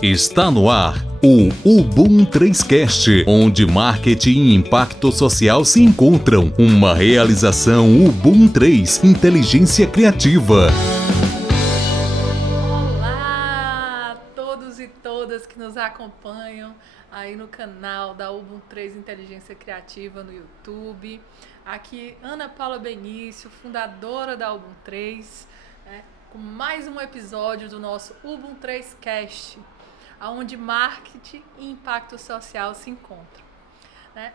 Está no ar o Ubum 3Cast, onde marketing e impacto social se encontram. Uma realização Ubum 3, inteligência criativa. Olá a todos e todas que nos acompanham aí no canal da Ubum 3 Inteligência Criativa no YouTube. Aqui Ana Paula Benício, fundadora da Ubum 3, com mais um episódio do nosso Ubum 3Cast, onde marketing e impacto social se encontram.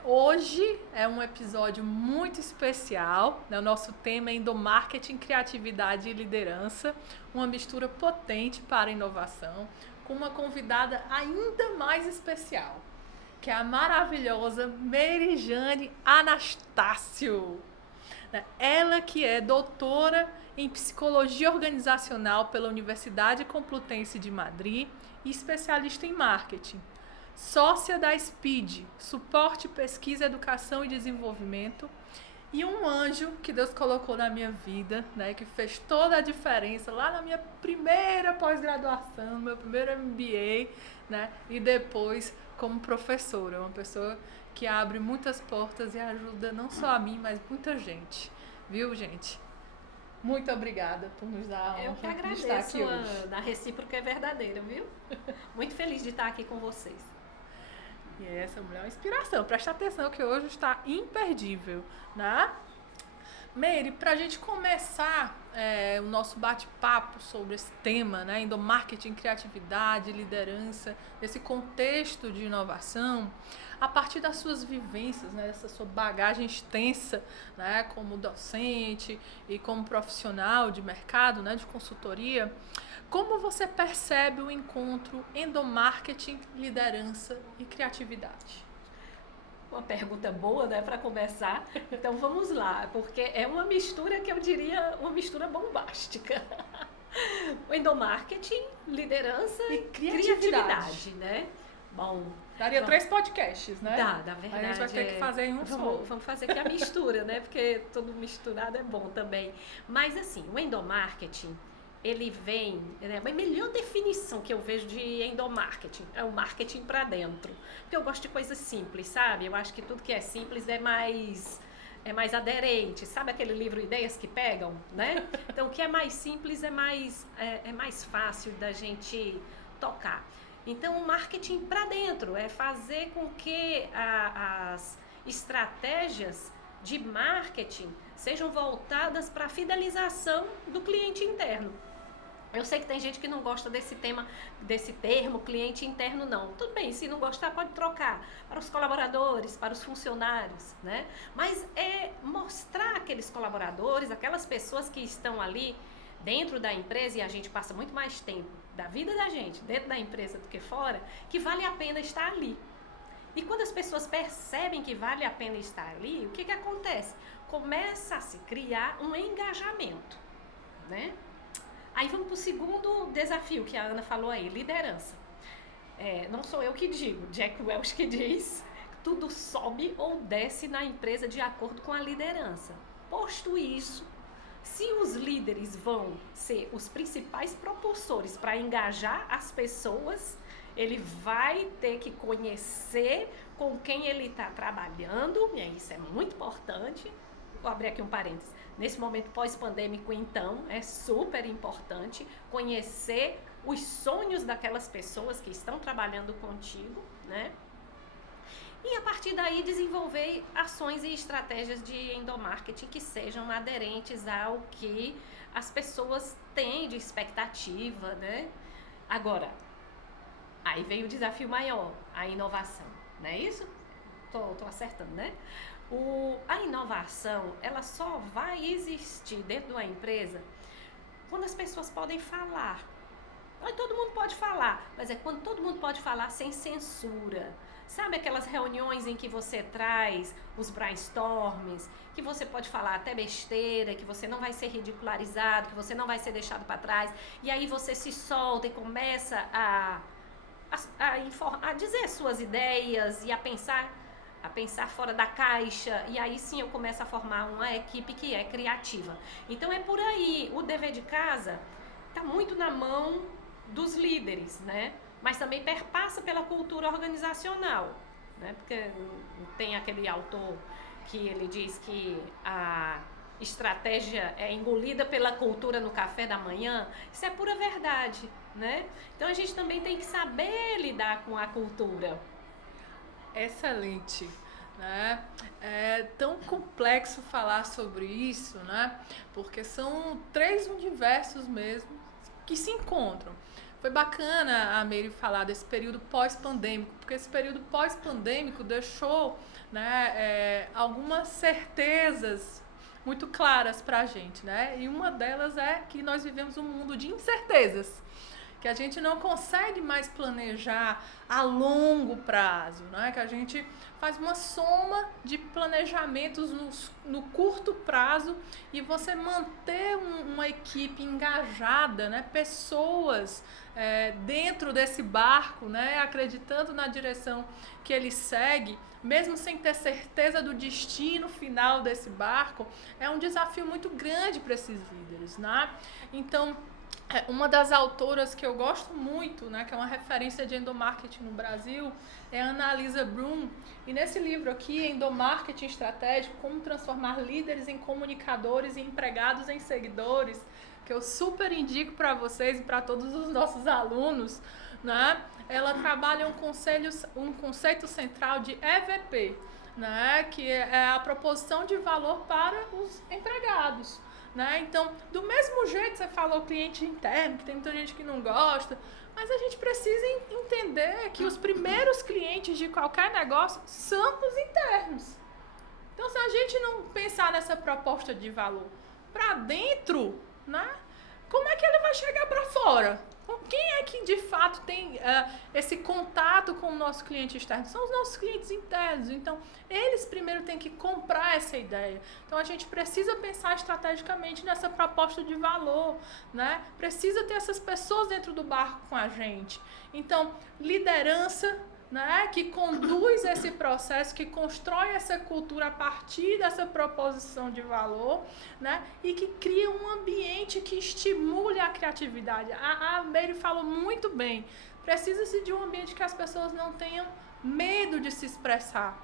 Hoje é um episódio muito especial, o nosso tema é endomarketing, criatividade e liderança, uma mistura potente para a inovação, com uma convidada ainda mais especial, que é a maravilhosa Merijane Anastácio. Ela que é doutora em Psicologia Organizacional pela Universidade Complutense de Madrid e especialista em marketing. Sócia da SPEED, Suporte, Pesquisa, Educação e Desenvolvimento, e um anjo que Deus colocou na minha vida, que fez toda a diferença lá na minha primeira pós-graduação, no meu primeiro MBA, e depois como professora, uma pessoa que abre muitas portas e ajuda não só a mim, mas muita gente, viu, gente? Muito obrigada por nos dar a honra de estar aqui hoje. A recíproca é verdadeira, viu? Muito feliz de estar aqui com vocês. E essa mulher é uma inspiração. Presta atenção que hoje está imperdível, né? Meire, para a gente começar o nosso bate-papo sobre esse tema, endomarketing, criatividade, liderança, esse contexto de inovação, a partir das suas vivências, dessa sua bagagem extensa, como docente e como profissional de mercado, de consultoria, como você percebe o encontro endomarketing, liderança e criatividade? Uma pergunta boa, para começar. Então vamos lá, porque é uma mistura que eu diria uma mistura bombástica. O endomarketing, liderança e criatividade, Bom, daria 3 podcasts, Dá, verdade. A gente vai ter que fazer em um só. Vamos fazer aqui a mistura, porque tudo misturado é bom também. Mas assim, o endomarketing, ele vem, a melhor definição que eu vejo de endomarketing é o marketing para dentro. Porque eu gosto de coisas simples, sabe? Eu acho que tudo que é simples é mais aderente. Sabe aquele livro Ideias que Pegam, Então, o que é mais simples é mais fácil da gente tocar. Então, o marketing para dentro é fazer com que as estratégias de marketing sejam voltadas para a fidelização do cliente interno. Eu sei que tem gente que não gosta desse termo cliente interno, não. Tudo bem, se não gostar, pode trocar para os colaboradores, para os funcionários, Mas é mostrar aqueles colaboradores, aquelas pessoas que estão ali dentro da empresa, e a gente passa muito mais tempo da vida da gente dentro da empresa do que fora, que vale a pena estar ali. E quando as pessoas percebem que vale a pena estar ali, o que acontece? Começa a se criar um engajamento, Aí vamos para o segundo desafio que a Ana falou aí, liderança. Não sou eu que digo, Jack Welch que diz, tudo sobe ou desce na empresa de acordo com a liderança. Posto isso, se os líderes vão ser os principais propulsores para engajar as pessoas, ele vai ter que conhecer com quem ele está trabalhando, e isso é muito importante. Vou abrir aqui um parênteses. Nesse momento pós-pandêmico, então, é super importante conhecer os sonhos daquelas pessoas que estão trabalhando contigo, E a partir daí desenvolver ações e estratégias de endomarketing que sejam aderentes ao que as pessoas têm de expectativa, Agora, aí vem o desafio maior, a inovação, não é isso? Tô acertando, A inovação, ela só vai existir dentro de uma empresa quando as pessoas podem falar. Todo mundo pode falar, mas é quando todo mundo pode falar sem censura. Sabe aquelas reuniões em que você traz os brainstorms, que você pode falar até besteira, que você não vai ser ridicularizado, que você não vai ser deixado para trás, e aí você se solta e começa a dizer suas ideias e a pensar fora da caixa, e aí sim eu começo a formar uma equipe que é criativa. Então é por aí, o dever de casa está muito na mão dos líderes, mas também perpassa pela cultura organizacional, né? Porque tem aquele autor que ele diz que a estratégia é engolida pela cultura no café da manhã. Isso é pura verdade, né? Então a gente também tem que saber lidar com a cultura. Excelente. Né? É tão complexo falar sobre isso, né? Porque são 3 universos mesmo que se encontram. Foi bacana a Meire falar desse período pós-pandêmico, porque esse período pós-pandêmico deixou, né, algumas certezas muito claras para a gente, né? E uma delas é que nós vivemos um mundo de incertezas, que a gente não consegue mais planejar a longo prazo, né? Que a gente faz uma soma de planejamentos no curto prazo e você manter uma equipe engajada, né? Pessoas dentro desse barco, né? Acreditando na direção que ele segue, mesmo sem ter certeza do destino final desse barco, é um desafio muito grande para esses líderes, né? Então, uma das autoras que eu gosto muito, né, que é uma referência de endomarketing no Brasil, é a Annalisa Brum. E nesse livro aqui, Endomarketing Estratégico, Como Transformar Líderes em Comunicadores e Empregados em Seguidores, que eu super indico para vocês e para todos os nossos alunos, né? Ela trabalha um conceito central de EVP, né, que é a proposição de valor para os empregados. Né? Então, do mesmo jeito você falou cliente interno, que tem muita gente que não gosta, mas a gente precisa entender que os primeiros clientes de qualquer negócio são os internos. Então, se a gente não pensar nessa proposta de valor para dentro, né? Como é que ele vai chegar para fora? Quem é que de fato tem esse contato com o nosso cliente externo? São os nossos clientes internos. Então, eles primeiro têm que comprar essa ideia. Então, a gente precisa pensar estrategicamente nessa proposta de valor, né? Precisa ter essas pessoas dentro do barco com a gente. Então, liderança, né, que conduz esse processo, que constrói essa cultura a partir dessa proposição de valor, né, e que cria um ambiente que estimule a criatividade. A Meire falou muito bem, precisa-se de um ambiente que as pessoas não tenham medo de se expressar.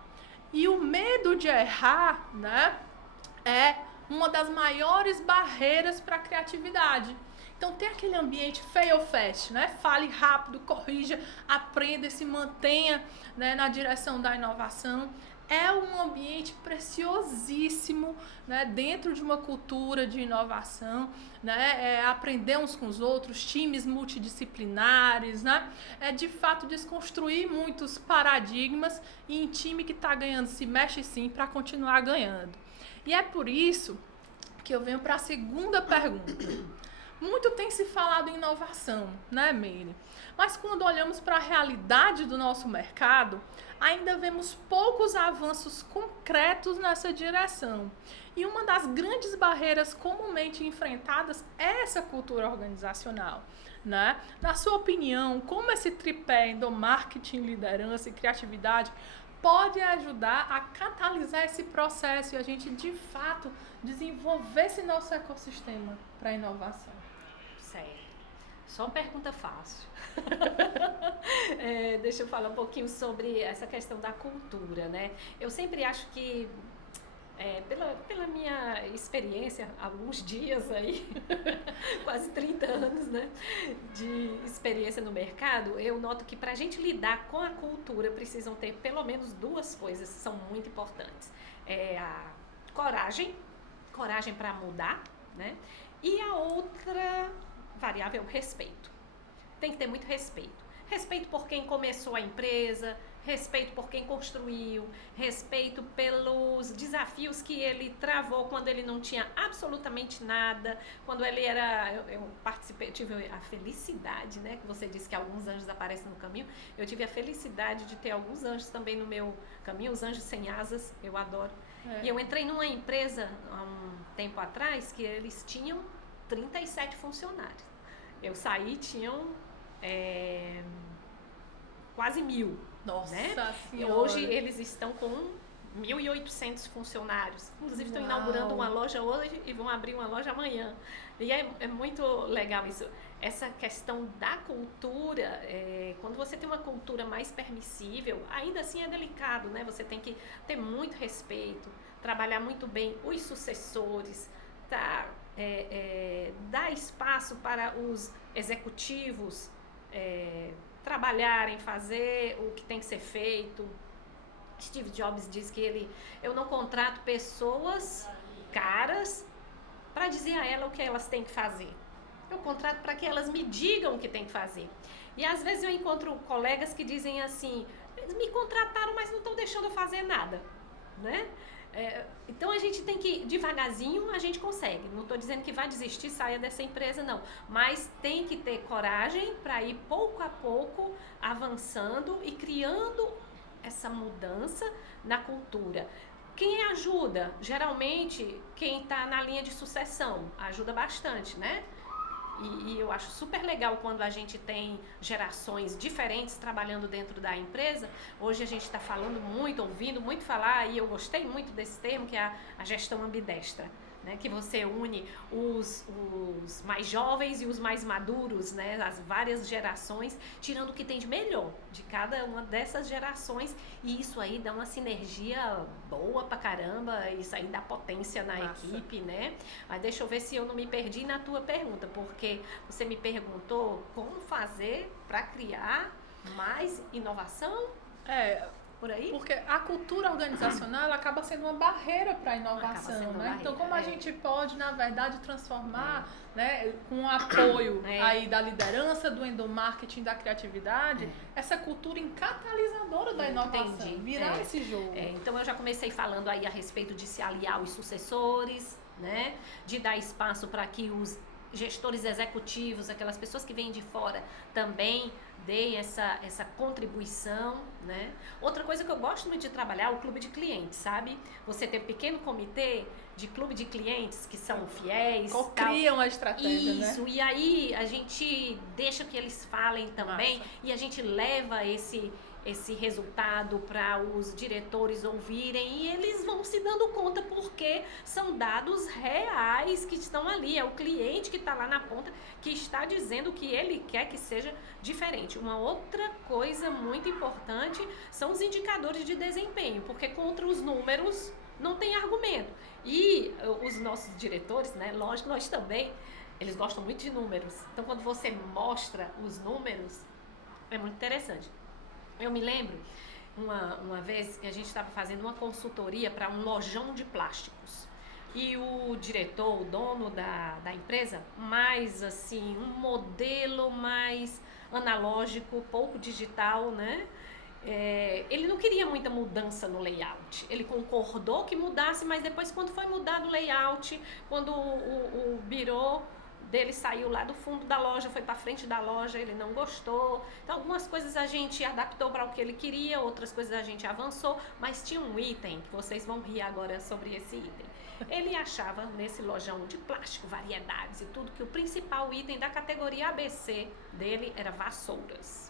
E o medo de errar, né, é uma das maiores barreiras para a criatividade. Então, tem aquele ambiente fail fast, né? Fale rápido, corrija, aprenda e se mantenha, né, na direção da inovação. É um ambiente preciosíssimo, né, dentro de uma cultura de inovação, né? Aprender uns com os outros, times multidisciplinares, né? De fato desconstruir muitos paradigmas e em time que está ganhando se mexe sim para continuar ganhando. E é por isso que eu venho para a segunda pergunta. Muito tem se falado em inovação, né, Meire? Mas quando olhamos para a realidade do nosso mercado, ainda vemos poucos avanços concretos nessa direção. E uma das grandes barreiras comumente enfrentadas é essa cultura organizacional, né? Na sua opinião, como esse tripé endomarketing, liderança e criatividade pode ajudar a catalisar esse processo e a gente, de fato, desenvolver esse nosso ecossistema para a inovação? Certo. Só pergunta fácil. Deixa eu falar um pouquinho sobre essa questão da cultura, né? Eu sempre acho que, pela minha experiência, alguns dias aí, quase 30 anos, né, de experiência no mercado, eu noto que para a gente lidar com a cultura precisam ter pelo menos 2 coisas que são muito importantes. A coragem para mudar, né? E a outra variável, respeito. Tem que ter muito respeito. Respeito por quem começou a empresa, respeito por quem construiu, respeito pelos desafios que ele travou quando ele não tinha absolutamente nada, quando ele era... Eu participei, tive a felicidade, né, que você disse que alguns anjos aparecem no caminho, eu tive a felicidade de ter alguns anjos também no meu caminho, os anjos sem asas, eu adoro. E eu entrei numa empresa há um tempo atrás que eles tinham 37 funcionários. Eu saí, tinham quase 1.000. Nossa, né? E hoje eles estão com 1.800 funcionários. Inclusive estão inaugurando uma loja hoje e vão abrir uma loja amanhã. E é muito legal isso. essa questão da cultura, quando você tem uma cultura mais permissível, ainda assim é delicado, né? Você tem que ter muito respeito, trabalhar muito bem os sucessores, tá? Dar espaço para os executivos trabalharem, fazer o que tem que ser feito. Steve Jobs diz que eu não contrato pessoas caras para dizer a ela o que elas têm que fazer. Eu contrato para que elas me digam o que tem que fazer. E às vezes eu encontro colegas que dizem assim, eles me contrataram, mas não estão deixando eu fazer nada, né? Então a gente tem que, devagarzinho a gente consegue. Não estou dizendo que vai desistir, saia dessa empresa, não. Mas tem que ter coragem para ir pouco a pouco avançando e criando essa mudança na cultura. Quem ajuda? Geralmente quem está na linha de sucessão ajuda bastante, né? E eu acho super legal quando a gente tem gerações diferentes trabalhando dentro da empresa. Hoje a gente está falando muito, ouvindo muito falar, e eu gostei muito desse termo, que é a gestão ambidestra, né? Que você une os mais jovens e os mais maduros, né? As várias gerações, tirando o que tem de melhor de cada uma dessas gerações, e isso aí dá uma sinergia boa pra caramba, isso aí dá potência na equipe, né? Mas deixa eu ver se eu não me perdi na tua pergunta, porque você me perguntou como fazer para criar mais inovação? Por aí? Porque a cultura organizacional ela acaba sendo uma barreira para a inovação, né? Então, como a gente pode, na verdade, transformar, né, com o apoio aí da liderança, do endomarketing, da criatividade, essa cultura em catalisadora da inovação, virar esse jogo. Então, eu já comecei falando aí a respeito de se aliar aos sucessores, né? De dar espaço para que os gestores executivos, aquelas pessoas que vêm de fora, também deem essa contribuição, né? Outra coisa que eu gosto muito de trabalhar é o clube de clientes, sabe? Você tem um pequeno comitê de clube de clientes que são fiéis. Criam a estratégia, isso, né? E aí a gente deixa que eles falem também. E a gente leva esse resultado para os diretores ouvirem, e eles vão se dando conta, porque são dados reais que estão ali, é o cliente que está lá na ponta que está dizendo que ele quer que seja diferente. Uma outra coisa muito importante são os indicadores de desempenho, porque contra os números não tem argumento. E os nossos diretores, né, lógico, nós também, eles gostam muito de números. Então, quando você mostra os números, é muito interessante. Eu me lembro uma vez que a gente estava fazendo uma consultoria para um lojão de plásticos. E o diretor, o dono da empresa, mais assim, um modelo mais analógico, pouco digital, né? Ele não queria muita mudança no layout. Ele concordou que mudasse, mas depois, quando foi mudado o layout, quando o birô dele saiu lá do fundo da loja, foi para frente da loja, ele não gostou. Então, algumas coisas a gente adaptou para o que ele queria, outras coisas a gente avançou, mas tinha um item, que vocês vão rir agora sobre esse item. Ele achava, nesse lojão de plástico, variedades e tudo, que o principal item da categoria ABC dele era vassouras.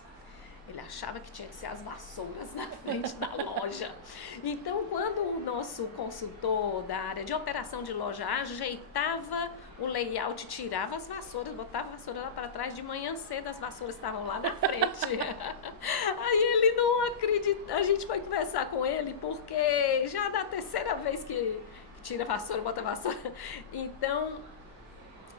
Ele achava que tinha que ser as vassouras na frente da loja. Então, quando o nosso consultor da área de operação de loja ajeitava o layout, tirava as vassouras, botava a vassoura lá para trás, de manhã cedo as vassouras estavam lá na frente. Aí ele não acredita. A gente foi conversar com ele, porque já da terceira vez que tira a vassoura, bota a vassoura. Então,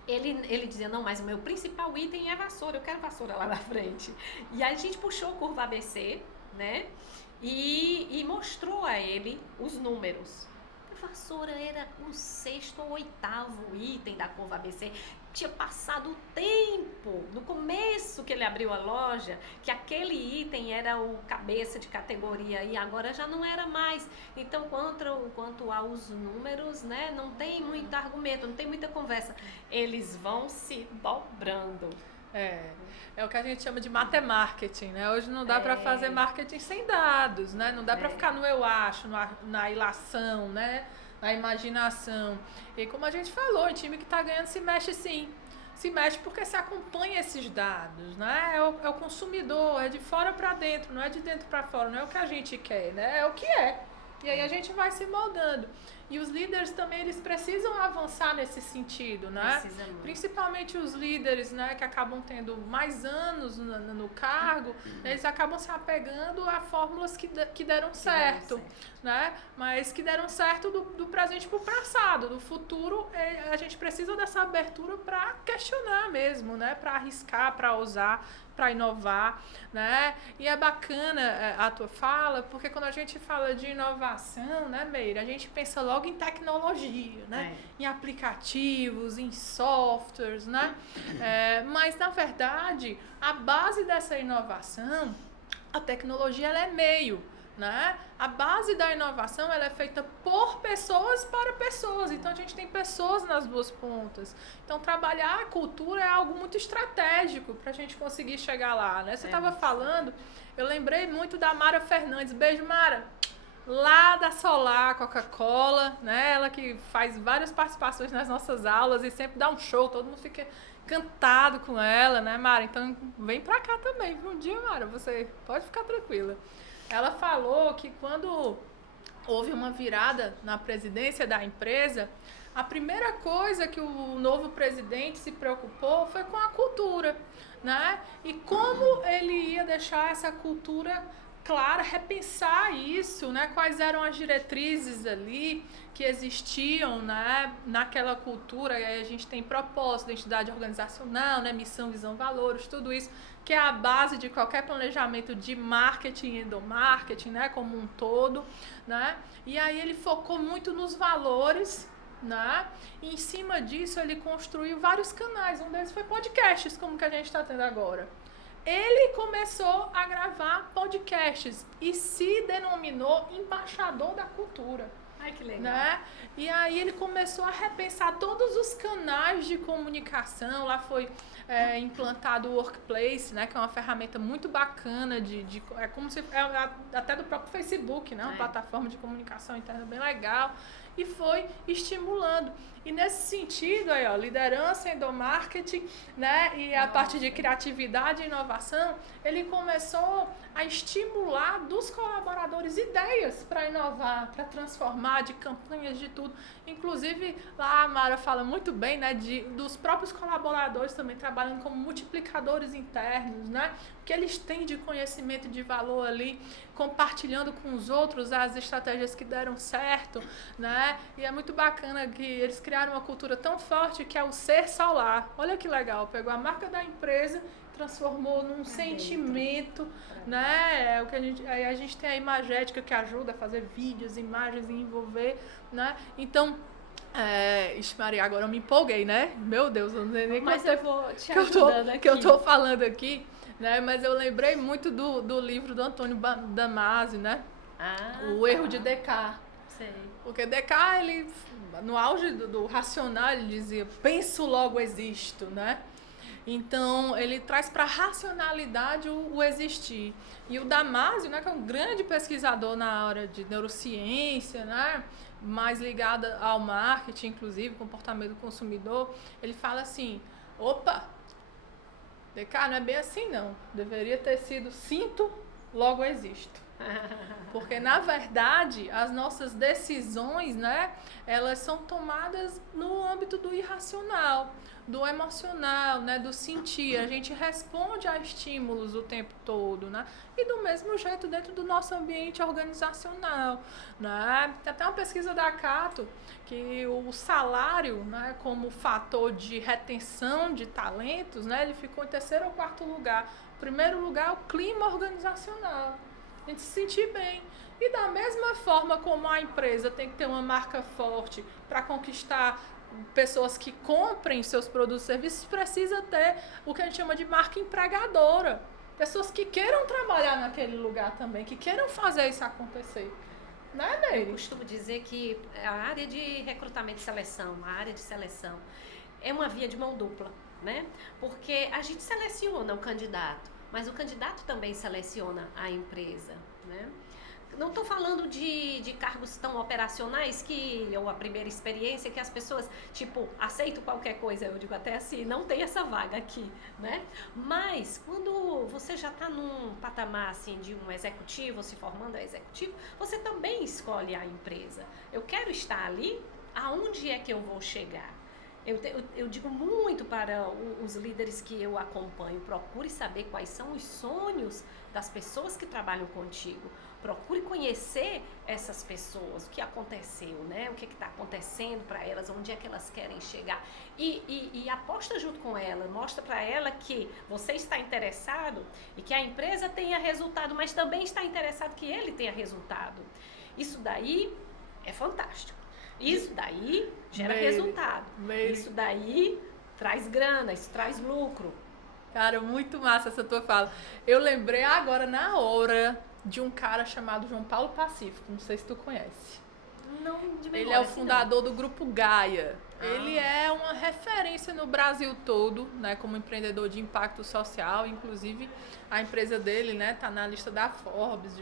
ele dizia, não, mas o meu principal item é vassoura, eu quero vassoura lá na frente. E aí a gente puxou a curva ABC, né? E mostrou a ele os números. A vassoura era o 6º ou 8º item da curva ABC. Tinha passado o tempo, no começo que ele abriu a loja, que aquele item era o cabeça de categoria e agora já não era mais. Então, quanto aos números, né, não tem muito argumento, não tem muita conversa. Eles vão se dobrando. É o que a gente chama de matemarketing, né? Hoje não dá para fazer marketing sem dados, né? Não dá para ficar no eu acho, na ilação, né? Na imaginação. E como a gente falou, o time que está ganhando se mexe sim. Se mexe porque se acompanha esses dados, né? É o consumidor, é de fora para dentro, não é de dentro para fora, não é o que a gente quer, né? É o que é. E aí a gente vai se moldando. E os líderes também, eles precisam avançar nesse sentido, né? Principalmente os líderes, né, que acabam tendo mais anos no cargo, eles acabam se apegando a fórmulas que deram certo, né? Mas que deram certo do presente para o passado. Do futuro, a gente precisa dessa abertura para questionar mesmo, né? Para arriscar, para ousar, para inovar, né? E é bacana a tua fala, porque quando a gente fala de inovação, né, Meire, a gente pensa logo em tecnologia, né? Em aplicativos, em softwares, né? Mas, na verdade, a base dessa inovação, a tecnologia, ela é meio, né? A base da inovação, ela é feita por pessoas para pessoas. Então, a gente tem pessoas nas duas pontas. Então, trabalhar a cultura é algo muito estratégico para a gente conseguir chegar lá, né? Você estava falando, eu lembrei muito da Mara Fernandes. Beijo, Mara! Lá da Solar Coca-Cola, né? Ela que faz várias participações nas nossas aulas e sempre dá um show, todo mundo fica encantado com ela, né, Mara? Então, vem pra cá também. Um dia, Mara, você pode ficar tranquila. Ela falou que quando houve uma virada na presidência da empresa, a primeira coisa que o novo presidente se preocupou foi com a cultura, né? E como ele ia deixar essa cultura clara, repensar isso, né? Quais eram as diretrizes ali que existiam, né? Naquela cultura. E aí a gente tem propósito, identidade organizacional, né? Missão, visão, valores, tudo isso que é a base de qualquer planejamento de marketing e endomarketing, né? Como um todo, né? E aí ele focou muito nos valores, né? E em cima disso ele construiu vários canais. Um deles foi podcasts, como que a gente está tendo agora. Ele começou a gravar podcasts e se denominou embaixador da cultura. Ai, que legal. Né? E aí ele começou a repensar todos os canais de comunicação. Lá foi implantado o Workplace, né? Que é uma ferramenta muito bacana é como se até do próprio Facebook, né? Uma plataforma de comunicação interna bem legal. E foi estimulando. E nesse sentido aí, ó, liderança, endomarketing, né, e a parte de criatividade e inovação, ele começou a estimular dos colaboradores ideias para inovar, para transformar, de campanhas, de tudo. Inclusive, lá a Mara fala muito bem, né, dos próprios colaboradores também trabalhando como multiplicadores internos, né, que eles têm de conhecimento e de valor ali, compartilhando com os outros as estratégias que deram certo, né, e é muito bacana que eles criaram uma cultura tão forte que é o ser solar. Olha que legal, pegou a marca da empresa, transformou num sentimento, né? Aí a gente tem a imagética que ajuda a fazer vídeos, imagens e envolver, né? Então, Maria, agora eu me empolguei, né? Meu Deus, eu não sei nem mas quanto eu vou te ajudando aqui. Que eu tô falando aqui, né? Mas eu lembrei muito do livro do Antônio Damasio, né? O Erro de Descartes. Sei. Porque Descartes, ele, no auge do racional, ele dizia, penso, logo existo, né? Então, ele traz para a racionalidade o existir. E o Damasio, né, que é um grande pesquisador na área de neurociência, né, mais ligada ao marketing, inclusive, comportamento do consumidor, ele fala assim, opa, Descartes não é bem assim não, deveria ter sido sinto, logo existo. Porque, na verdade, as nossas decisões, né, elas são tomadas no âmbito do irracional, do emocional, né, do sentir. A gente responde a estímulos o tempo todo, né? E do mesmo jeito dentro do nosso ambiente organizacional, né? Tem até uma pesquisa da Cato que o salário, né, como fator de retenção de talentos, né, ele ficou em terceiro ou quarto lugar. O primeiro lugar é o clima organizacional. A gente se sentir bem. E da mesma forma como a empresa tem que ter uma marca forte para conquistar pessoas que comprem seus produtos e serviços, precisa ter o que a gente chama de marca empregadora. Pessoas que queiram trabalhar naquele lugar também, que queiram fazer isso acontecer. Né, Meire? Eu costumo dizer que a área de recrutamento e seleção, a área de seleção, é uma via de mão dupla, né? Porque a gente seleciona o candidato, mas o candidato também seleciona a empresa, né? Não estou falando de cargos tão operacionais ou a primeira experiência que as pessoas, tipo, aceitam qualquer coisa, eu digo até assim, não tem essa vaga aqui, né? Mas quando você já está num patamar, assim, de um executivo, se formando a executivo, você também escolhe a empresa. Eu quero estar ali, aonde é que eu vou chegar? Eu digo muito para os líderes que eu acompanho, procure saber quais são os sonhos das pessoas que trabalham contigo. Procure conhecer essas pessoas, o que aconteceu, né? O que está acontecendo para elas, onde é que elas querem chegar. E aposta junto com ela, mostra para ela que você está interessado e que a empresa tenha resultado, mas também está interessado que ele tenha resultado. Isso daí é fantástico. Isso daí gera resultado. Isso daí traz grana, isso traz lucro. Cara, muito massa essa tua fala. Eu lembrei agora, na hora, de um cara chamado João Paulo Pacífico. Não sei se tu conhece. Não, de memória, ele é o fundador do Grupo Gaia. Ele é uma referência no Brasil todo, né, como empreendedor de impacto social. Inclusive, a empresa dele, né, tá na lista da Forbes,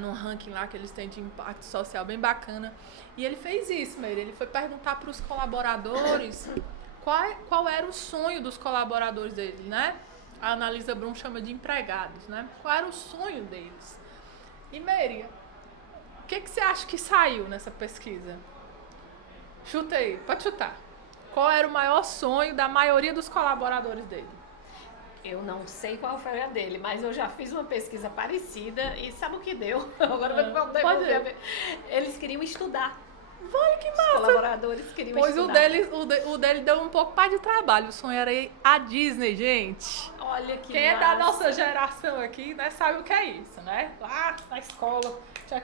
num ranking lá que eles têm de impacto social bem bacana. E ele fez isso, Meire. Ele foi perguntar para os colaboradores qual era o sonho dos colaboradores dele, né? A Analisa Brum chama de empregados, né? Qual era o sonho deles? E, Meire, o que você acha que saiu nessa pesquisa? Chuta aí, pode chutar. Qual era o maior sonho da maioria dos colaboradores dele? Eu não sei qual foi a dele, mas eu já fiz uma pesquisa parecida e sabe o que deu? Agora eu vou devolver. Eles queriam estudar. Olha que massa! Os colaboradores queriam estudar. Pois o dele deu um pouco mais de trabalho. O sonho era ir à Disney, gente. Olha que Quem massa. é da nossa geração aqui, né, sabe o que é isso, né? Lá na escola, tinha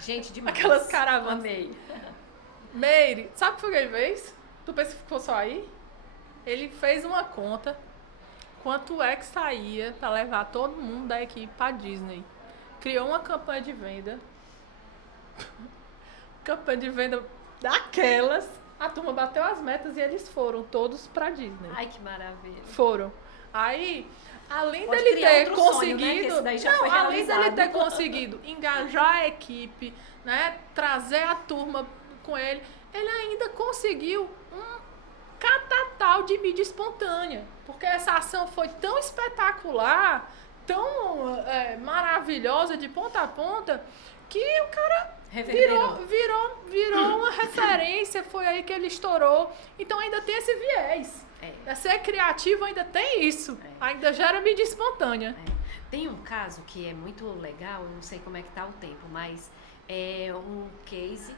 Gente, demais. aquelas caravanas. Amei. Meire, sabe o que foi que ele fez? Tu pensa que ficou só aí? Ele fez uma conta quanto é que saía para levar todo mundo da equipe para Disney. Criou uma campanha de venda. Campanha de venda daquelas. A turma bateu as metas e eles foram todos para Disney. Ai, que maravilha. Foram. Aí, além Pode dele criar ter outro sonho, conseguido, né? Que esse daí já foi além dele realizado. ter conseguido engajar a equipe, né, trazer a turma com ele, ele ainda conseguiu um catatal de mídia espontânea, porque essa ação foi tão espetacular, tão maravilhosa de ponta a ponta, que o cara virou uma referência. Foi aí que ele estourou. Então ainda tem esse viés. Ser criativo ainda tem isso. Ainda gera mídia espontânea. Tem um caso que é muito legal, eu não sei como é que tá o tempo, mas é um case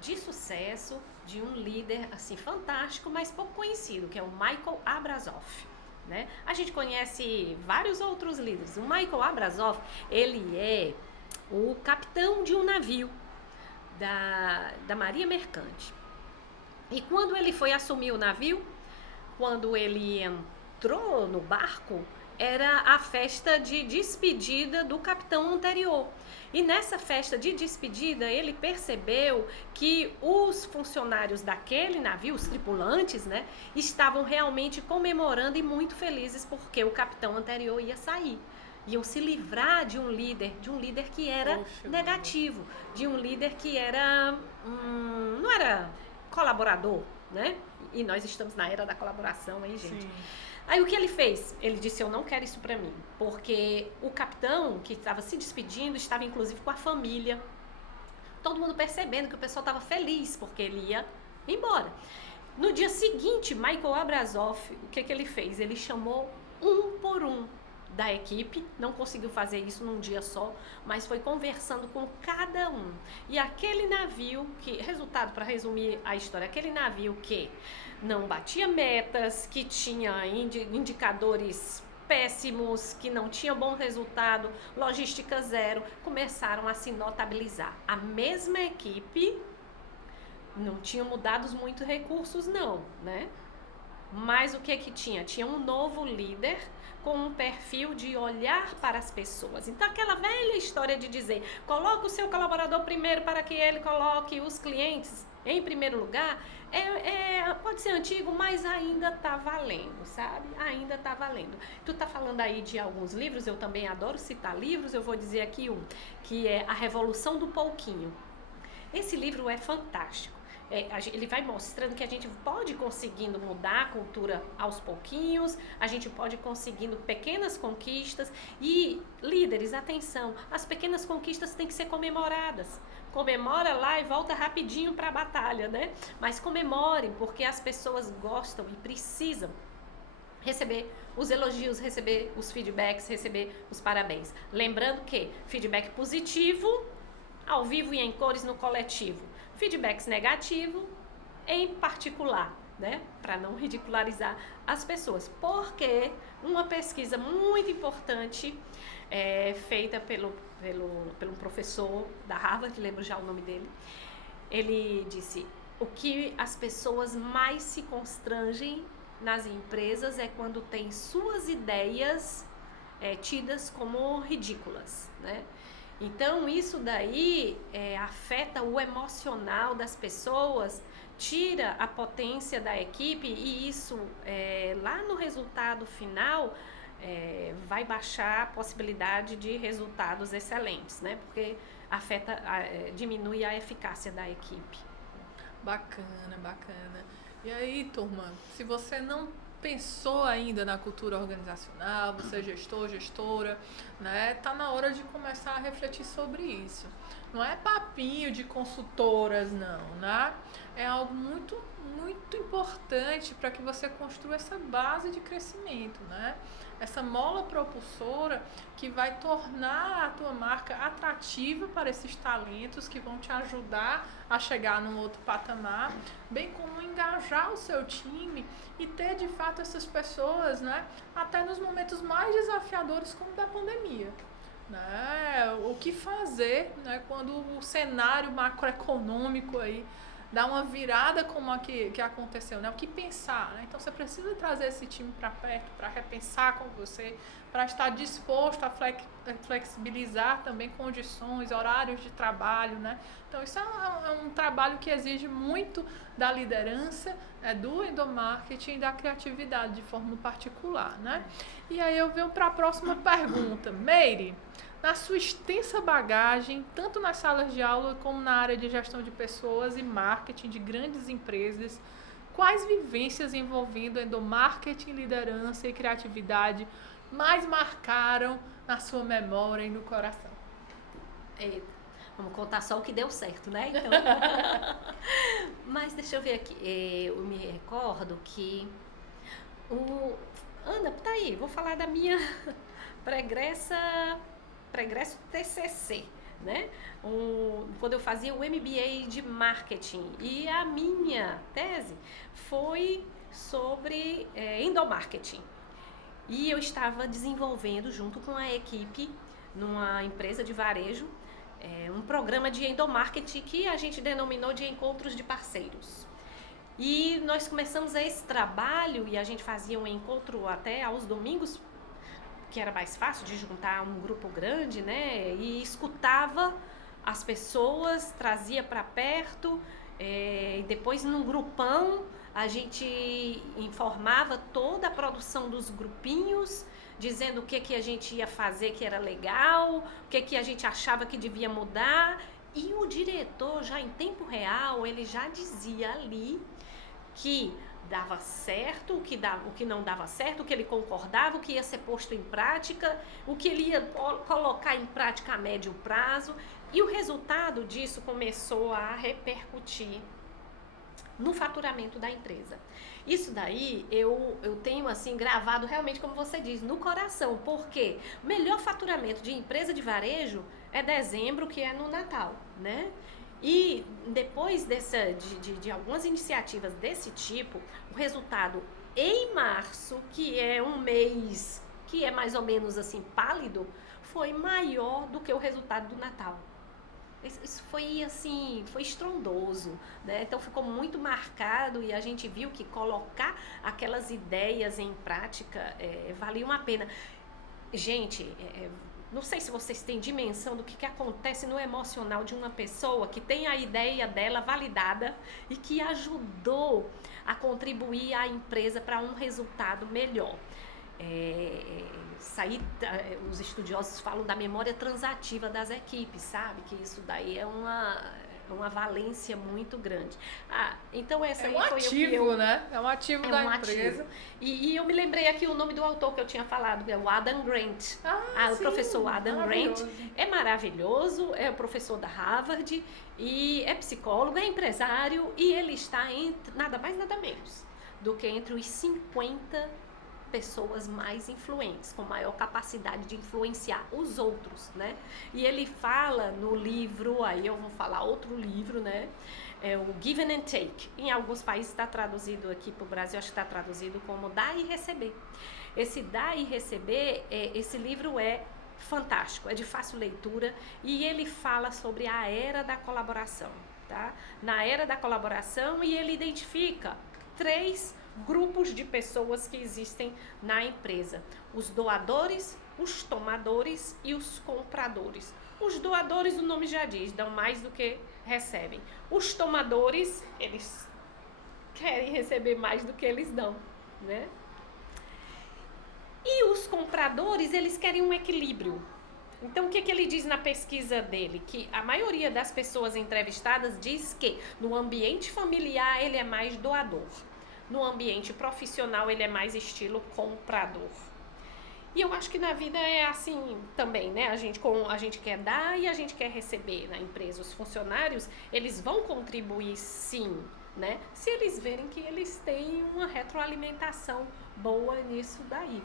de sucesso de um líder assim fantástico, mas pouco conhecido, que é o Michael Abrazoff, né? A gente conhece vários outros líderes. O Michael Abrazoff, ele é o capitão de um navio da Marinha Mercante. E quando ele foi assumir o navio, quando ele entrou no barco, era a festa de despedida do capitão anterior. E nessa festa de despedida, ele percebeu que os funcionários daquele navio, os tripulantes, né, estavam realmente comemorando e muito felizes porque o capitão anterior ia sair. Iam se livrar de um líder que era negativo, de um líder que era não era colaborador, né? E nós estamos na era da colaboração aí, gente. Sim. Aí o que ele fez? Ele disse, eu não quero isso pra mim, porque o capitão que estava se despedindo estava inclusive com a família, todo mundo percebendo que o pessoal estava feliz porque ele ia embora. No dia seguinte, Michael Abrazoff, o que ele fez? Ele chamou um por um da equipe, não conseguiu fazer isso num dia só, mas foi conversando com cada um. E aquele navio que, resultado, para resumir a história, aquele navio que não batia metas, que tinha indicadores péssimos, que não tinha bom resultado, logística zero, começaram a se notabilizar. A mesma equipe não tinha mudado muitos recursos não, né? Mas o que tinha? Tinha um novo líder com um perfil de olhar para as pessoas. Então, aquela velha história de dizer, coloque o seu colaborador primeiro para que ele coloque os clientes, Em primeiro lugar, pode ser antigo, mas ainda tá valendo, sabe? Ainda tá valendo. Tu tá falando aí de alguns livros, eu também adoro citar livros, eu vou dizer aqui um, que é A Revolução do Pouquinho. Esse livro é fantástico. Ele vai mostrando que a gente pode ir conseguindo mudar a cultura aos pouquinhos, a gente pode ir conseguindo pequenas conquistas e, líderes, atenção, as pequenas conquistas têm que ser comemoradas. Comemora lá e volta rapidinho para a batalha, né? Mas comemorem, porque as pessoas gostam e precisam receber os elogios, receber os feedbacks, receber os parabéns. Lembrando que feedback positivo, ao vivo e em cores no coletivo. Feedbacks negativo em particular, né? Para não ridicularizar as pessoas. Porque uma pesquisa muito importante feita pelo professor da Harvard, lembro já o nome dele, ele disse: o que as pessoas mais se constrangem nas empresas é quando tem suas ideias tidas como ridículas, né? Então isso daí afeta o emocional das pessoas, tira a potência da equipe e isso lá no resultado final vai baixar a possibilidade de resultados excelentes, né? Porque diminui a eficácia da equipe. Bacana, bacana. E aí, turma, se você não pensou ainda na cultura organizacional, você é gestor, gestora, né? Tá na hora de começar a refletir sobre isso. Não é papinho de consultoras, não, né? É algo muito, muito importante para que você construa essa base de crescimento, né? Essa mola propulsora que vai tornar a tua marca atrativa para esses talentos que vão te ajudar a chegar num outro patamar, bem como engajar o seu time e ter de fato essas pessoas, né, até nos momentos mais desafiadores como da pandemia. Né? O que fazer, né, quando o cenário macroeconômico aí dá uma virada como a que aconteceu, né? O que pensar, né? Então você precisa trazer esse time para perto, para repensar com você, para estar disposto a flexibilizar também condições, horários de trabalho, né? Então isso é um trabalho que exige muito da liderança, do endomarketing e da criatividade de forma particular, né? E aí eu venho para a próxima pergunta. Meire, na sua extensa bagagem, tanto nas salas de aula como na área de gestão de pessoas e marketing de grandes empresas, quais vivências envolvendo endomarketing, liderança e criatividade mais marcaram na sua memória e no coração? Vamos contar só o que deu certo, né? Então... Mas deixa eu ver aqui. Eu me recordo que Ana, tá aí, vou falar da minha pregresso TCC, né? Quando eu fazia o MBA de marketing, e a minha tese foi sobre endomarketing. E eu estava desenvolvendo junto com a equipe numa empresa de varejo um programa de endomarketing que a gente denominou de encontros de parceiros. E nós começamos esse trabalho e a gente fazia um encontro até aos domingos, que era mais fácil de juntar um grupo grande, né? E escutava as pessoas, trazia para perto, e depois num grupão a gente informava toda a produção dos grupinhos, dizendo o que a gente ia fazer que era legal, o que a gente achava que devia mudar. E o diretor, já em tempo real, ele já dizia ali que dava certo, o que não dava certo, o que ele concordava, o que ia ser posto em prática, o que ele ia colocar em prática a médio prazo. E o resultado disso começou a repercutir no faturamento da empresa. Isso daí eu tenho assim gravado realmente, como você diz, no coração, porque o melhor faturamento de empresa de varejo é dezembro, que é no Natal, né? E depois de algumas iniciativas desse tipo, o resultado em março, que é um mês que é mais ou menos assim pálido, foi maior do que o resultado do Natal. Isso foi assim, foi estrondoso, né? Então ficou muito marcado e a gente viu que colocar aquelas ideias em prática valia uma pena. Gente, não sei se vocês têm dimensão do que acontece no emocional de uma pessoa que tem a ideia dela validada e que ajudou a contribuir à empresa para um resultado melhor. Os estudiosos falam da memória transativa das equipes, sabe? Que isso daí é uma valência muito grande. Então essa aí foi ativo, né? É um ativo da empresa. E eu me lembrei aqui o nome do autor que eu tinha falado, é o Adam Grant. O professor Adam Grant é maravilhoso, é o professor da Harvard e é psicólogo, é empresário e ele está nada mais nada menos do que entre os 50 pessoas mais influentes, com maior capacidade de influenciar os outros, né? E ele fala no livro, aí eu vou falar outro livro, né? É o Give and Take. Em alguns países está traduzido aqui para o Brasil, acho que está traduzido como Dar e Receber. Esse Dar e Receber, esse livro é fantástico, é de fácil leitura e ele fala sobre a era da colaboração, tá? Na era da colaboração e ele identifica 3 grupos de pessoas que existem na empresa: os doadores, os tomadores e os compradores. Os doadores, o nome já diz, dão mais do que recebem. Os tomadores, eles querem receber mais do que eles dão, né? E os compradores, eles querem um equilíbrio. Então, o que ele diz na pesquisa dele? Que a maioria das pessoas entrevistadas diz que no ambiente familiar ele é mais doador. No ambiente profissional, ele é mais estilo comprador. E eu acho que na vida é assim também, né? A gente quer dar e a gente quer receber na empresa. Os funcionários, eles vão contribuir sim, né? Se eles verem que eles têm uma retroalimentação boa nisso daí.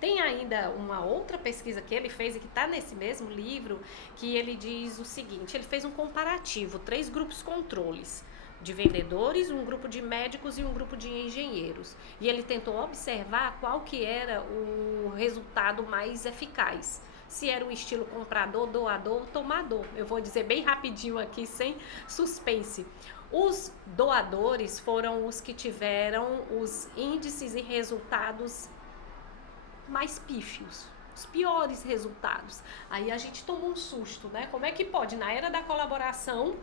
Tem ainda uma outra pesquisa que ele fez e que está nesse mesmo livro, que ele diz o seguinte: ele fez um comparativo, 3 grupos controles de vendedores, um grupo de médicos e um grupo de engenheiros. E ele tentou observar qual que era o resultado mais eficaz. Se era o estilo comprador, doador ou tomador. Eu vou dizer bem rapidinho aqui, sem suspense. Os doadores foram os que tiveram os índices e resultados mais pífios, os piores resultados. Aí a gente tomou um susto, né? Como é que pode? Na era da colaboração,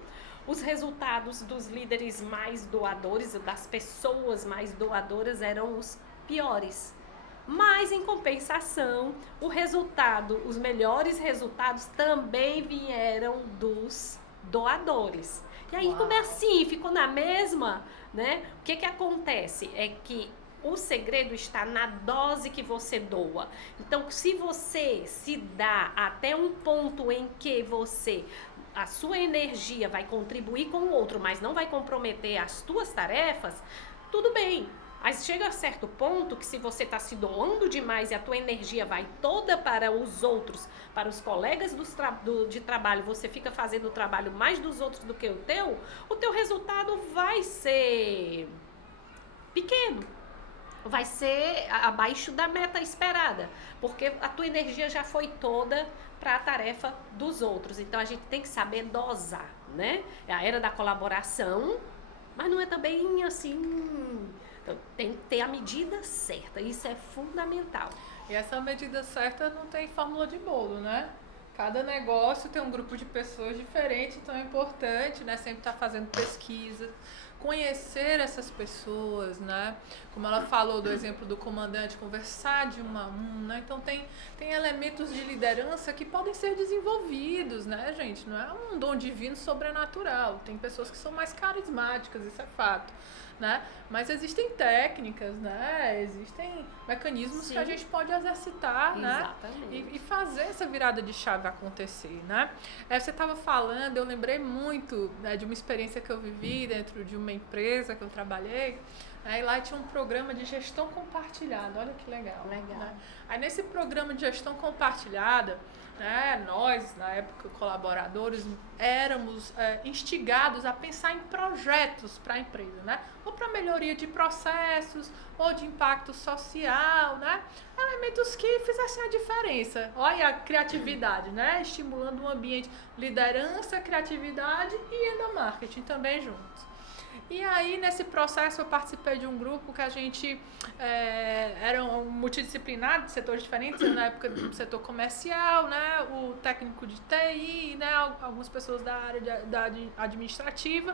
os resultados dos líderes mais doadores, das pessoas mais doadoras, eram os piores. Mas, em compensação, os melhores resultados também vieram dos doadores. E aí, como é assim? Ficou na mesma, né? O que acontece? É que o segredo está na dose que você doa. Então, se você se dá até um ponto em que a sua energia vai contribuir com o outro, mas não vai comprometer as tuas tarefas, tudo bem. Mas chega a certo ponto que se você está se doando demais e a tua energia vai toda para os outros, para os colegas de trabalho, você fica fazendo o trabalho mais dos outros do que o teu resultado vai ser pequeno. Vai ser abaixo da meta esperada, porque a tua energia já foi toda para a tarefa dos outros. Então a gente tem que saber dosar, né? É a era da colaboração, mas não é também assim. Então, tem que ter a medida certa, isso é fundamental. E essa medida certa não tem fórmula de bolo, né? Cada negócio tem um grupo de pessoas diferente, então é importante, né, sempre estar fazendo pesquisa, conhecer essas pessoas, né? Como ela falou do exemplo do comandante, conversar de um a um, né? Então tem elementos de liderança que podem ser desenvolvidos, né, gente? Não é um dom divino sobrenatural. Tem pessoas que são mais carismáticas, isso é fato, né? Mas existem técnicas, né? Existem mecanismos que a gente pode exercitar, né? E fazer essa virada de chave acontecer, né? Você estava falando, eu lembrei muito, né, de uma experiência que eu vivi dentro de uma empresa que eu trabalhei. Aí lá tinha um programa de gestão compartilhada, olha que legal. Né? Aí nesse programa de gestão compartilhada, né, nós, na época, colaboradores, éramos instigados a pensar em projetos para a empresa, né? Ou para melhoria de processos, ou de impacto social, né? Elementos que fizessem a diferença. Olha a criatividade, né? Estimulando um ambiente, liderança, criatividade e endomarketing também juntos. E aí, nesse processo, eu participei de um grupo que a gente era um multidisciplinar, de setores diferentes, na época do setor comercial, né, o técnico de TI, né, algumas pessoas da área da administrativa.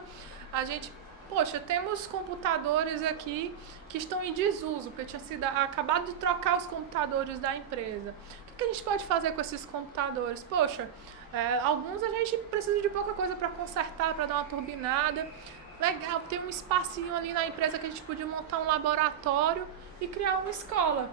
A gente, poxa, temos computadores aqui que estão em desuso, porque tinha sido acabado de trocar os computadores da empresa. O que a gente pode fazer com esses computadores? Poxa, alguns a gente precisa de pouca coisa para consertar, para dar uma turbinada. Legal, tem um espacinho ali na empresa que a gente podia montar um laboratório e criar uma escola.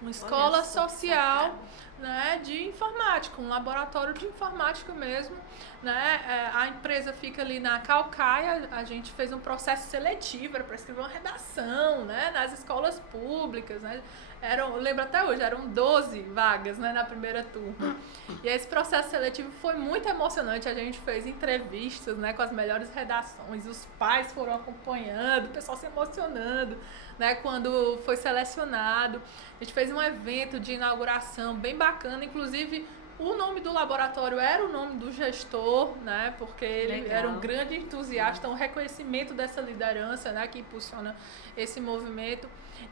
Uma escola social, né, de informática, um laboratório de informática mesmo, né? A empresa fica ali na Caucaia, a gente fez um processo seletivo, era para escrever uma redação, né, nas escolas públicas, né? Eu lembro até hoje, eram 12 vagas, né, na primeira turma. E esse processo seletivo foi muito emocionante, a gente fez entrevistas, né, com as melhores redações, os pais foram acompanhando, o pessoal se emocionando, né, quando foi selecionado. A gente fez um evento de inauguração bem bacana, inclusive o nome do laboratório era o nome do gestor, né, porque ele era um grande entusiasta, um reconhecimento dessa liderança, né, que impulsiona esse movimento.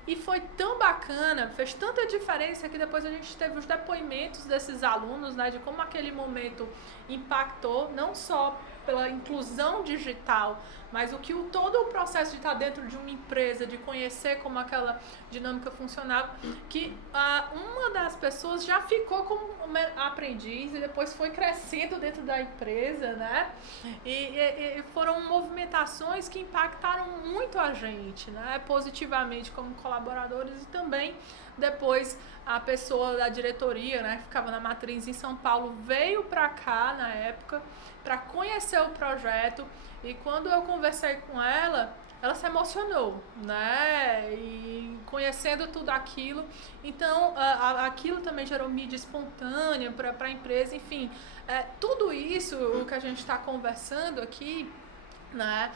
E foi tão bacana, fez tanta diferença que depois a gente teve os depoimentos desses alunos, né, de como aquele momento impactou, não só pela inclusão digital, mas todo o processo de estar dentro de uma empresa, de conhecer como aquela dinâmica funcionava, que uma das pessoas já ficou como aprendiz e depois foi crescendo dentro da empresa, né? E foram movimentações que impactaram muito a gente, né? Positivamente como colaboradores e também depois a pessoa da diretoria, né, que ficava na matriz em São Paulo, veio para cá na época para conhecer o projeto e quando eu conversei com ela, ela se emocionou, né, e conhecendo tudo aquilo, então aquilo também gerou mídia espontânea para a empresa, enfim, tudo isso o que a gente está conversando aqui, né,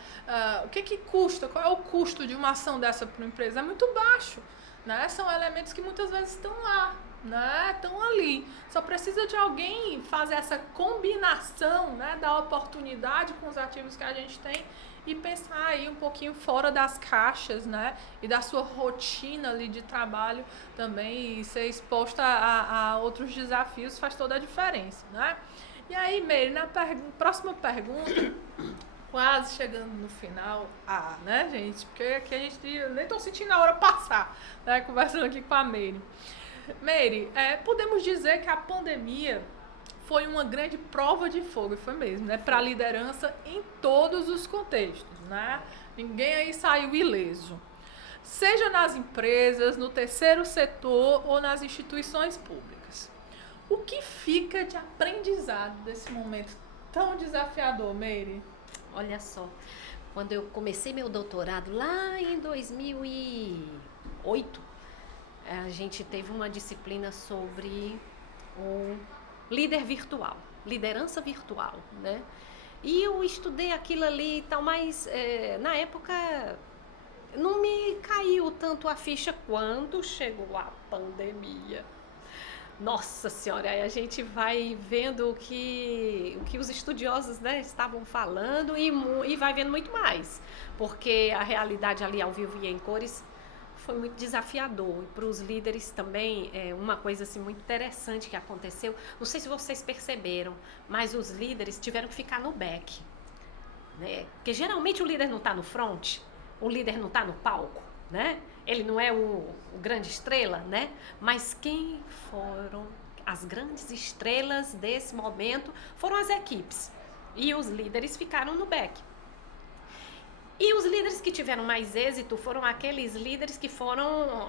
o que custa, qual é o custo de uma ação dessa para uma empresa? É muito baixo. Né? São elementos que muitas vezes estão lá, né? Estão ali. Só precisa de alguém fazer essa combinação, né? Da oportunidade com os ativos que a gente tem e pensar aí um pouquinho fora das caixas, né? E da sua rotina ali de trabalho também e ser exposta a outros desafios faz toda a diferença, né? E aí, Meire, na próxima pergunta... Quase chegando no final, né, gente? Porque aqui a gente nem tô sentindo a hora passar, né? Conversando aqui com a Meire. Meire, podemos dizer que a pandemia foi uma grande prova de fogo, foi mesmo, né? Para a liderança em todos os contextos, né? Ninguém aí saiu ileso. Seja nas empresas, no terceiro setor ou nas instituições públicas. O que fica de aprendizado desse momento tão desafiador, Meire? Olha só, quando eu comecei meu doutorado lá em 2008, a gente teve uma disciplina sobre o líder virtual, liderança virtual, né? E eu estudei aquilo ali e tal, mas na época não me caiu tanto a ficha quando chegou a pandemia. Nossa Senhora, aí a gente vai vendo o que os estudiosos, né, estavam falando e vai vendo muito mais, porque a realidade ali ao vivo e em cores foi muito desafiador. E para os líderes também, uma coisa assim, muito interessante que aconteceu, não sei se vocês perceberam, mas os líderes tiveram que ficar no back, né? Porque geralmente o líder não está no front, o líder não está no palco, né? Ele não é o grande estrela, né? Mas quem foram as grandes estrelas desse momento foram as equipes. E os líderes ficaram no back. E os líderes que tiveram mais êxito foram aqueles líderes que foram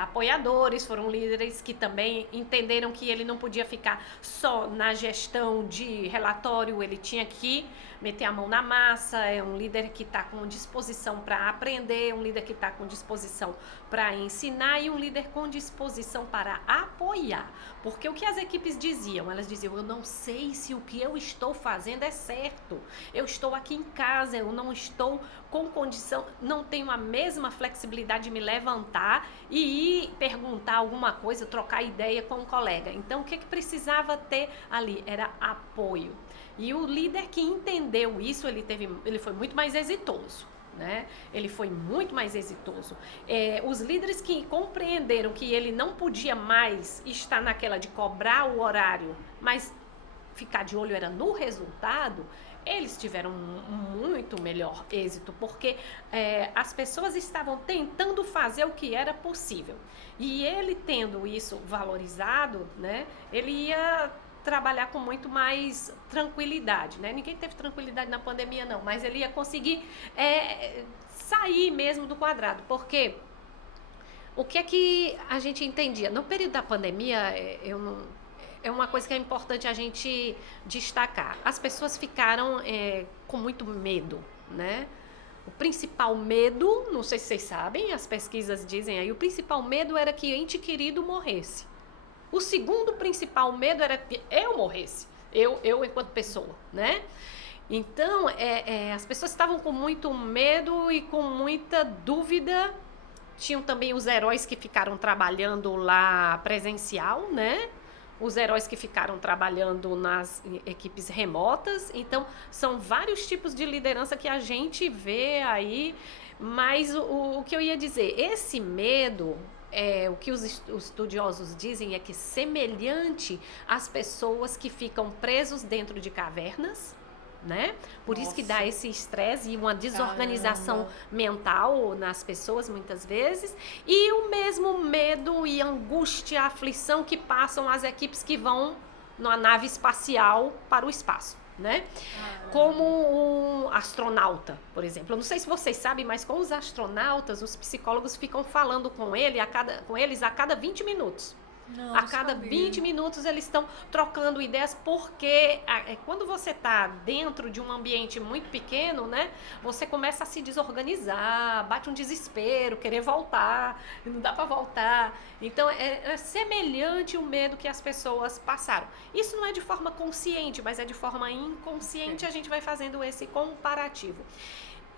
apoiadores, foram líderes que também entenderam que ele não podia ficar só na gestão de relatório, ele tinha que meter a mão na massa, é um líder que está com disposição para aprender, um líder que está com disposição para ensinar e um líder com disposição para apoiar. Porque o que as equipes diziam? Elas diziam, eu não sei se o que eu estou fazendo é certo, eu estou aqui em casa, eu não estou com condição, não tenho a mesma flexibilidade de me levantar e ir perguntar alguma coisa, trocar ideia com um colega. Então, o que precisava ter ali? Era apoio. E o líder que entendeu isso, ele foi muito mais exitoso. Né? Ele foi muito mais exitoso. Os líderes que compreenderam que ele não podia mais estar naquela de cobrar o horário, mas ficar de olho era no resultado, eles tiveram muito melhor êxito, porque as pessoas estavam tentando fazer o que era possível. E ele tendo isso valorizado, né, ele ia trabalhar com muito mais tranquilidade, né? Ninguém teve tranquilidade na pandemia, não, mas ele ia conseguir sair mesmo do quadrado, porque o que é que a gente entendia? No período da pandemia, é uma coisa que é importante a gente destacar. As pessoas ficaram com muito medo, né? O principal medo, não sei se vocês sabem, as pesquisas dizem aí, o principal medo era que ente querido morresse. O segundo principal medo era que eu morresse, eu enquanto pessoa, né? Então, as pessoas estavam com muito medo e com muita dúvida. Tinham também os heróis que ficaram trabalhando lá presencial, né? Os heróis que ficaram trabalhando nas equipes remotas. Então, são vários tipos de liderança que a gente vê aí. Mas o que eu ia dizer, esse medo... o que os estudiosos dizem é que semelhante às pessoas que ficam presos dentro de cavernas, né? Por isso que dá esse estresse e uma desorganização mental nas pessoas muitas vezes, e o mesmo medo e angústia, aflição que passam as equipes que vão numa nave espacial para o espaço, né? Como um astronauta, por exemplo. Eu não sei se vocês sabem, mas com os astronautas, os psicólogos ficam falando com eles a cada 20 minutos. Não, a cada 20 minutos eles estão trocando ideias, porque quando você está dentro de um ambiente muito pequeno, né, você começa a se desorganizar, bate um desespero, querer voltar, não dá para voltar. Então é semelhante o medo que as pessoas passaram. Isso não é de forma consciente, mas é de forma inconsciente. A gente vai fazendo esse comparativo.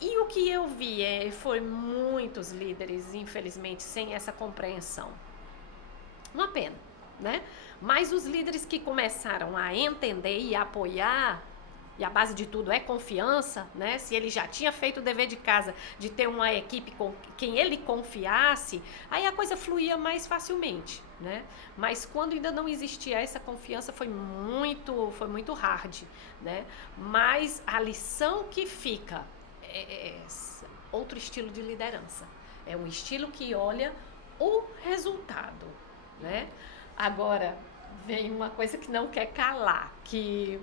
E o que eu vi foi muitos líderes, infelizmente, sem essa compreensão. Uma pena, né? Mas os líderes que começaram a entender e apoiar, e a base de tudo é confiança, né? Se ele já tinha feito o dever de casa de ter uma equipe com quem ele confiasse, aí a coisa fluía mais facilmente, né? Mas quando ainda não existia essa confiança, foi muito hard, né? Mas a lição que fica é outro estilo de liderança. É um estilo que olha o resultado, né? Agora, vem uma coisa que não quer calar, que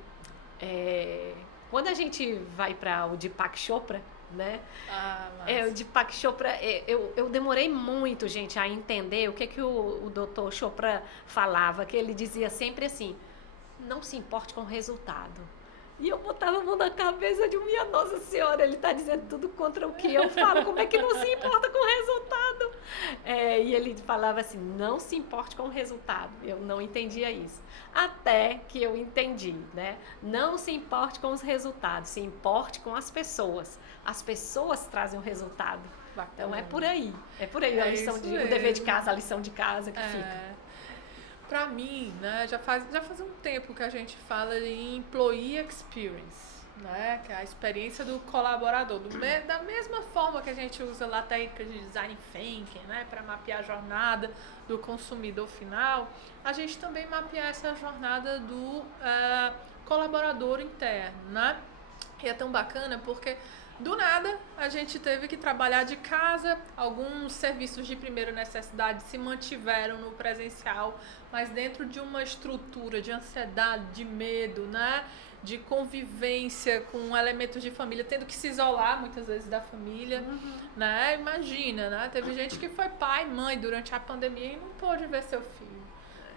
quando a gente vai para o Deepak Chopra, né? O Deepak Chopra, eu demorei muito, gente, a entender o que o Dr. Chopra falava, que ele dizia sempre assim, não se importe com o resultado. E eu botava a mão na cabeça de minha Nossa Senhora, ele está dizendo tudo contra o que eu falo, como é que não se importa com o resultado? E ele falava assim, não se importe com o resultado. Eu não entendia isso. Até que eu entendi, né? Não se importe com os resultados, se importe com as pessoas. As pessoas trazem o resultado. Bacana. Então é por aí a lição o dever de casa, a lição de casa que fica. Para mim, né, já faz um tempo que a gente fala em Employee Experience, né, que é a experiência do colaborador. Da mesma forma que a gente usa lá técnicas de Design Thinking, né, para mapear a jornada do consumidor final, a gente também mapear essa jornada do colaborador interno, né? E é tão bacana porque do nada, a gente teve que trabalhar de casa, alguns serviços de primeira necessidade se mantiveram no presencial, mas dentro de uma estrutura de ansiedade, de medo, né? De convivência com elementos de família, tendo que se isolar muitas vezes da família, né? Imagina, né? Teve gente que foi pai, mãe durante a pandemia e não pôde ver seu filho.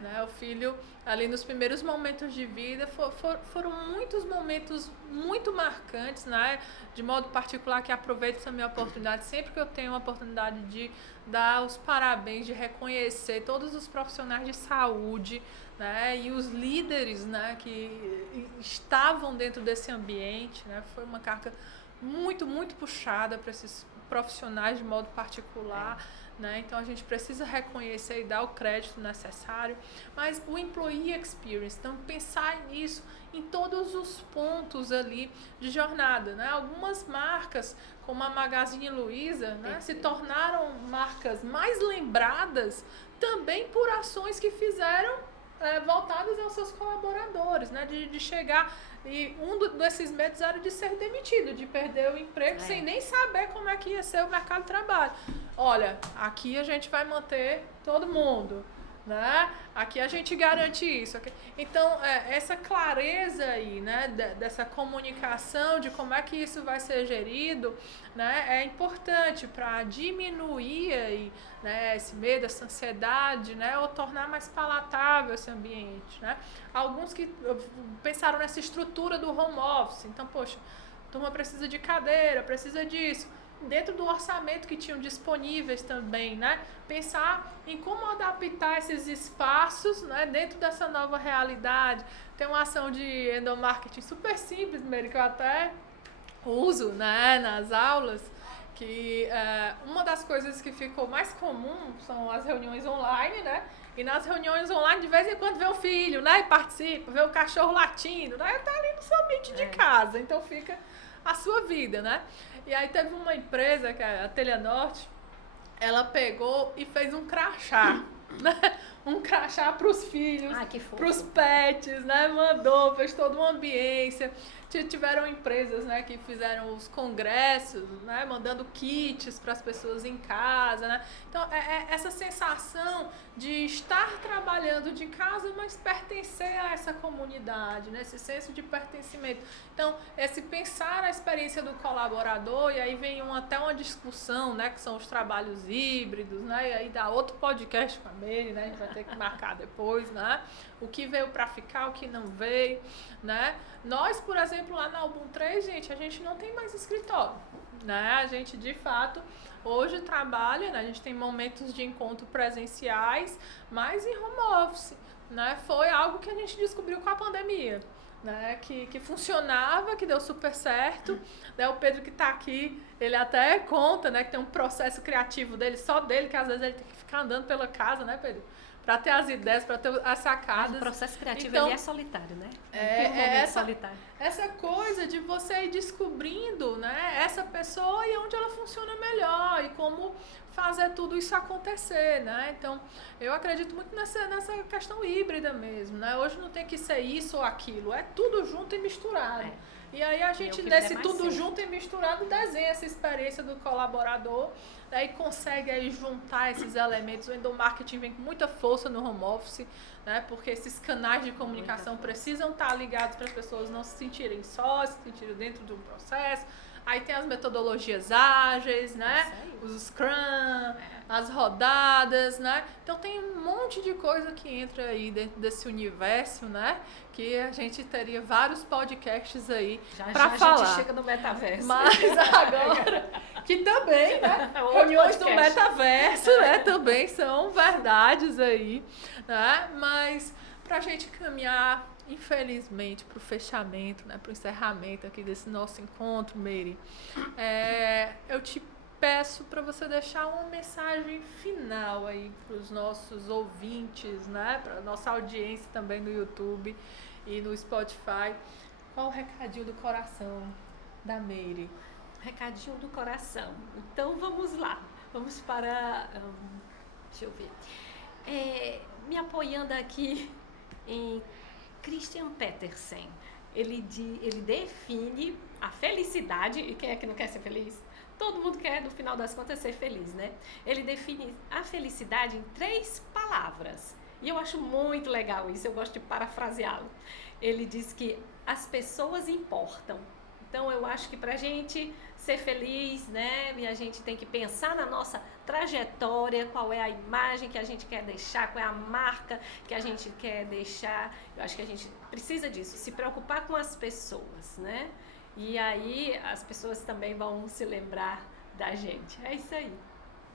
Né? O filho, ali nos primeiros momentos de vida, foram muitos momentos muito marcantes, né? De modo particular, que aproveito essa minha oportunidade, sempre que eu tenho a oportunidade de dar os parabéns, de reconhecer todos os profissionais de saúde, né? E os líderes, né? Que estavam dentro desse ambiente, né? Foi uma carga muito, muito puxada para esses profissionais de modo particular, né? Então a gente precisa reconhecer e dar o crédito necessário, mas o employee experience, então pensar nisso em todos os pontos ali de jornada, né? Algumas marcas, como a Magazine Luiza, né, se tornaram marcas mais lembradas também por ações que fizeram voltadas aos seus colaboradores, né? De chegar, e desses medos era de ser demitido, de perder o emprego sem nem saber como é que ia ser o mercado de trabalho. Olha, aqui a gente vai manter todo mundo, né? Aqui a gente garante isso. Então, essa clareza aí, né, dessa comunicação, de como é que isso vai ser gerido, né, é importante para diminuir aí, né, esse medo, essa ansiedade, né, ou tornar mais palatável esse ambiente, né? Alguns que pensaram nessa estrutura do home office, então, poxa, a turma precisa de cadeira, precisa disso, dentro do orçamento que tinham disponíveis também, né? Pensar em como adaptar esses espaços, né, dentro dessa nova realidade. Tem uma ação de endomarketing super simples, Mary, que eu até uso, né, nas aulas, que uma das coisas que ficou mais comum são as reuniões online, né? E nas reuniões online, de vez em quando vê o filho, né, e participa, vê o cachorro latindo, né? Tá ali no seu ambiente de casa, então fica a sua vida, né? E aí teve uma empresa, que é a Telha Norte, ela pegou e fez um crachá, né? Um crachá para os filhos, para os pets, né? Mandou, fez toda uma ambiência. Tiveram empresas, né, que fizeram os congressos, né, mandando kits para as pessoas em casa, né? Então, essa sensação de estar trabalhando de casa, mas pertencer a essa comunidade, né? Esse senso de pertencimento. Então, esse pensar a experiência do colaborador, e aí vem até uma discussão, né, que são os trabalhos híbridos, né? E aí dá outro podcast com a Mary, né? A gente vai ter que marcar depois, né? O que veio para ficar, o que não veio, né? Nós, por exemplo, lá na Ubum 3, gente, a gente não tem mais escritório, né? A gente, de fato, hoje trabalha, né? A gente tem momentos de encontro presenciais, mas em home office, né? Foi algo que a gente descobriu com a pandemia, né? Que funcionava, que deu super certo, né? O Pedro que está aqui, ele até conta, né, que tem um processo criativo dele, só dele, que às vezes ele tem que ficar andando pela casa, né, Pedro? Para ter as ideias, para ter as sacadas. O processo criativo, então, ele é solitário, né? Essa coisa de você ir descobrindo, né, essa pessoa e onde ela funciona melhor e como fazer tudo isso acontecer, né? Então, eu acredito muito nessa questão híbrida mesmo, né? Hoje não tem que ser isso ou aquilo, é tudo junto e misturado. E aí a gente, nesse tudo junto e misturado, desenha essa experiência do colaborador, né, e consegue aí juntar esses elementos. O endomarketing vem com muita força no home office, né, porque esses canais de comunicação precisam estar ligados para as pessoas não se sentirem só, se sentirem dentro de um processo. Aí tem as metodologias ágeis, né? Os Scrum, as rodadas, né? Então tem um monte de coisa que entra aí dentro desse universo, né? Que a gente teria vários podcasts aí para falar. A gente chega no metaverso. Mas agora, que também, né? Reuniões do metaverso, né? Também são verdades aí, né? Mas pra gente caminhar, infelizmente, para o fechamento, né, para o encerramento aqui desse nosso encontro, Mary, eu te peço para você deixar uma mensagem final aí para os nossos ouvintes, né, para a nossa audiência também no YouTube e no Spotify. Qual o recadinho do coração da Mary? Recadinho do coração. Então vamos lá. Vamos para... deixa eu ver. Me apoiando aqui em Christian Petersen, ele define a felicidade, e quem é que não quer ser feliz? Todo mundo quer, no final das contas, ser feliz, né? Ele define a felicidade em 3 palavras, e eu acho muito legal isso, eu gosto de parafraseá-lo. Ele diz que as pessoas importam. Então, eu acho que pra gente ser feliz, né, e a gente tem que pensar na nossa trajetória, qual é a imagem que a gente quer deixar, qual é a marca que a gente quer deixar. Eu acho que a gente precisa disso, se preocupar com as pessoas, né? E aí as pessoas também vão se lembrar da gente. É isso aí.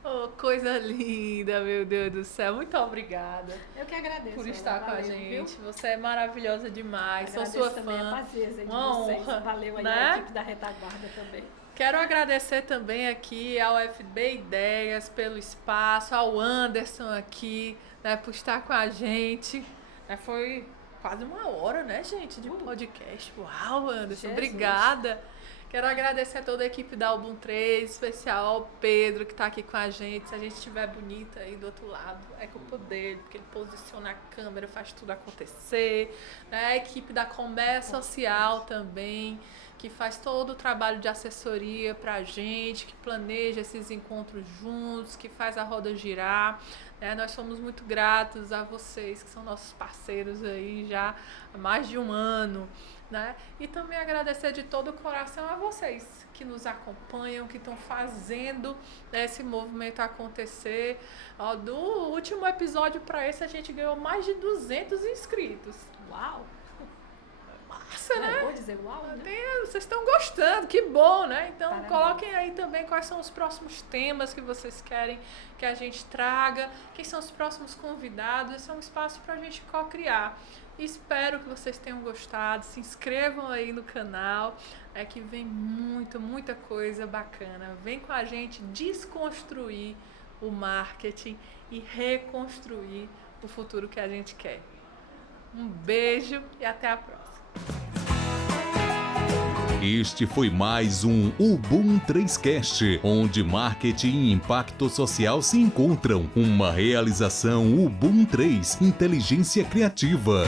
Oh, coisa linda, meu Deus do céu. Muito obrigada Eu que agradeço. por Ana, estar com a valeu, gente. viu? Você é maravilhosa demais. Sou Agradeço sua também a fã. paciência de Uma vocês. honra, Valeu aí né? a equipe da retaguarda também. Quero agradecer também aqui ao FB Ideias pelo espaço, ao Anderson aqui, né, por estar com a gente. Foi quase 1 hora, né, gente, de podcast. Uau, Anderson, Jesus. Obrigada. Quero agradecer a toda a equipe da Album 3, especial ao Pedro, que está aqui com a gente. Se a gente estiver bonita aí do outro lado, é culpa dele, porque ele posiciona a câmera, faz tudo acontecer. Né? A equipe da Comércio Social também, que faz todo o trabalho de assessoria pra gente, que planeja esses encontros juntos, que faz a roda girar. Né? Nós somos muito gratos a vocês, que são nossos parceiros aí já há mais de 1 ano. Né? E também agradecer de todo o coração a vocês que nos acompanham, que estão fazendo, né, esse movimento acontecer. Ó, do último episódio para esse a gente ganhou mais de 200 inscritos. Uau! Massa, É né? bom dizer uau, né? Vocês estão gostando, que bom, né? Então Parabéns. coloquem aí também quais são os próximos temas que vocês querem que a gente traga, quem são os próximos convidados. Esse é um espaço para a gente co-criar. Espero que vocês tenham gostado. Se inscrevam aí no canal, que vem muita coisa bacana. Vem com a gente desconstruir o marketing e reconstruir o futuro que a gente quer. Um beijo e até a próxima. Este foi mais um Ubum 3Cast, onde marketing e impacto social se encontram. Uma realização Ubum 3, inteligência criativa.